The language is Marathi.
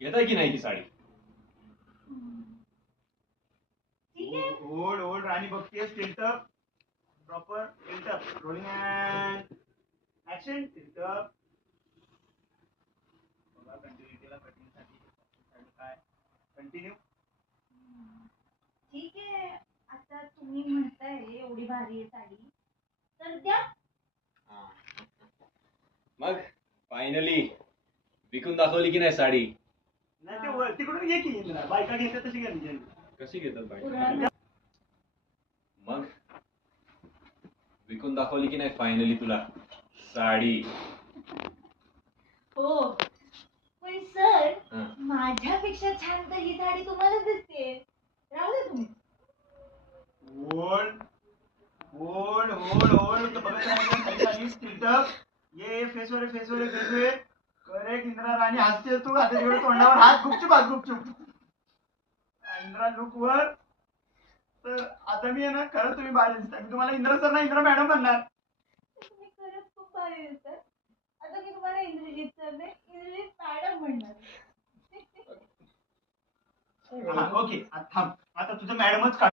येत की नाही ती साडी? ठीक आहे. होल्ड होल्ड राणी बघतेस tilt up proper tilt up rolling and action tilt up बघा कंटिन्युटीला कटिंगसाठी काय कंटिन्यू ठीक आहे. आता तुम्ही म्हणताय एवढी भारी आहे साडी तर द्या. मग फायनली विकून दाखवली की नाही साडी? नाही ते वर तिकडून ये की इंद्रा बायका घेतात तशी घ्यायची कशी घेतात बाई? पुराण- मग विकून दाखवली की नाही फायनली तुला साडी? हो पण सर हं. माझ्यापेक्षा छान तर ही साडी तुम्हाला दिसते. राहू दे तुम्ही. होल्ड होल्ड होल्ड होल्ड बघत राहिलं खाली खाली टिल्टअप ये फेसवर आहे फेसवर आहे फेसवर आहे करेक्ट इंद्रा राणी हसते तू आता जेवढे तोंडावर हात गुपचूप इंद्रा लुक वर तर आता मी आहे ना खरं तुम्ही बाहेर दिसता मी तुम्हाला इंद्रा सर ना इंद्रा मॅडम म्हणणार तुम्ही खरंच खूप भारी दिसतात. आता मी तुम्हाला इंद्रजित सर नाही इंद्रजित मॅडम म्हणणार. ओके थांब आता तुझं मॅडमच काढ